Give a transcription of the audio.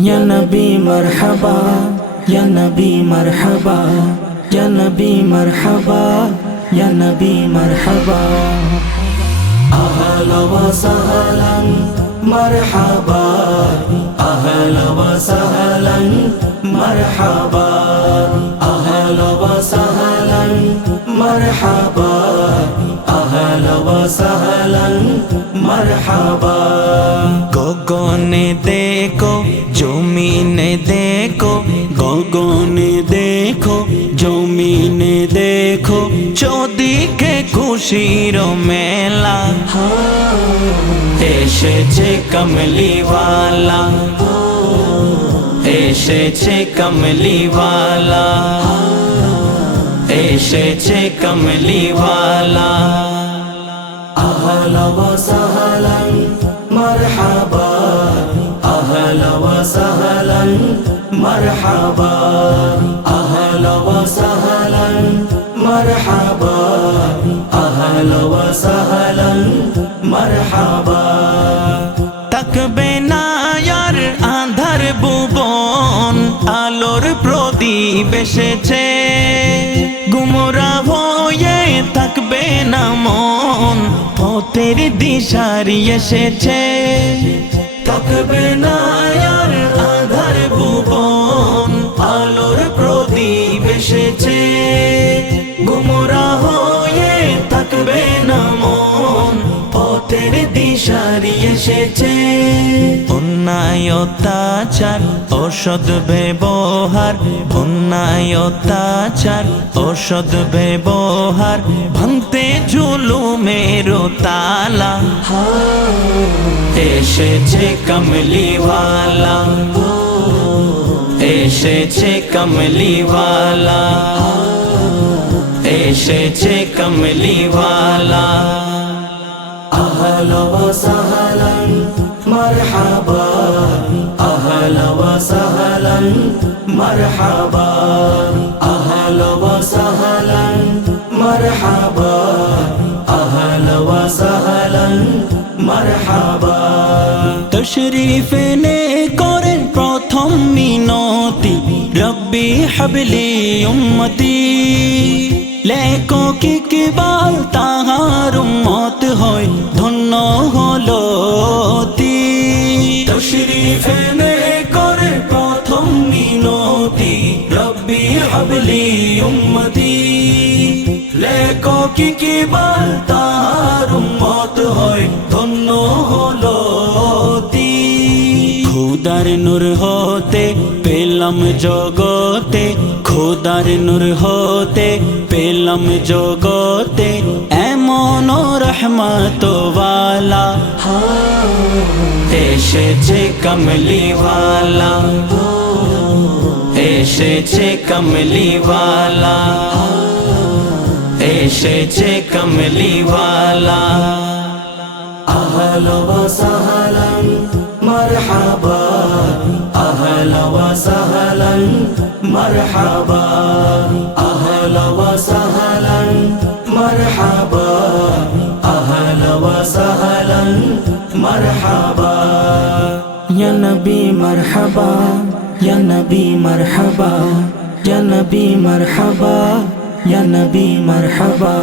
या नबी मरहबा, या नबी मरहबा, या नबी मरहबा, या नबी मरहबा। अहला व सहलन मरहबा, अहला व सहलन मरहबा, अहला व सहलन मरहबा, अहला व सहलन मरहबा। गगने देखो जमीने देखो, गगने देखो जमीने देखो, चौदिके खुशिर मेला एसेছে कमलीवाला, एसेছে कमलीवाला, एसेছে कमलीवाला। अहला व सहलन मरहबा, अहला व सहलन मरहबा, अहला व सहलन मरहबा, अहला व सहलन मरहबा। तकबे ना यार आंधार भुवन, आलोर प्रदीप एसेছে, गुमराह হয়ে থাকবে না মন, পথের দিশারি এসেছে। থাকবে না আর আঁধার ভুবন, আলোর প্রদীপ এসেছে, গুমরাহ হয়ে থাকবে না মন, পথের দিশারি এসেছে। অন্যায় অত্যাচার অসৎ ব্যবহার, অন্যায় অত্যাচার অসৎ ব্যবহার, ভাঙতে জুলুমের তালা এসেছে কমলীওয়ালা, এসেছে কমলীওয়ালা, এসেছে কমলীওয়ালা। अहला व सहलन मरहबा, अहला व सहलन मरहबा, अहला व सहलन मरहबा, अहला व सहलन मरहबा। तशरीफ ने करें प्रथम मिनती, रब्बी हबली उम्मती, লেখক ইকবাল তাহার উম্মত হয় ধন্য হলো অতি। তশরিফ এনে করে প্রথম মিনতি, রব্বি হাবলি উম্মতি, লেখক ইকবাল তাহার উম্মত হয় ধন্য হলো অতি। খুদার নূর হতে পেলাম জগতে, খুদার নূর হতে পেলাম জগতে, এমন রহমত ওয়ালা এসেছে কমলীওয়ালা, এসেছে কমলীওয়ালা, এসেছে কমলীওয়ালা। अहला व सहलन मरहबा, अहला व सहलन मरहबा, अहला व सहलन मरहबा, अहला व सहलन मरहबा। या नबी मरहबा, या नबी मरहबा, या नबी मरहबा, या नबी मरहबा।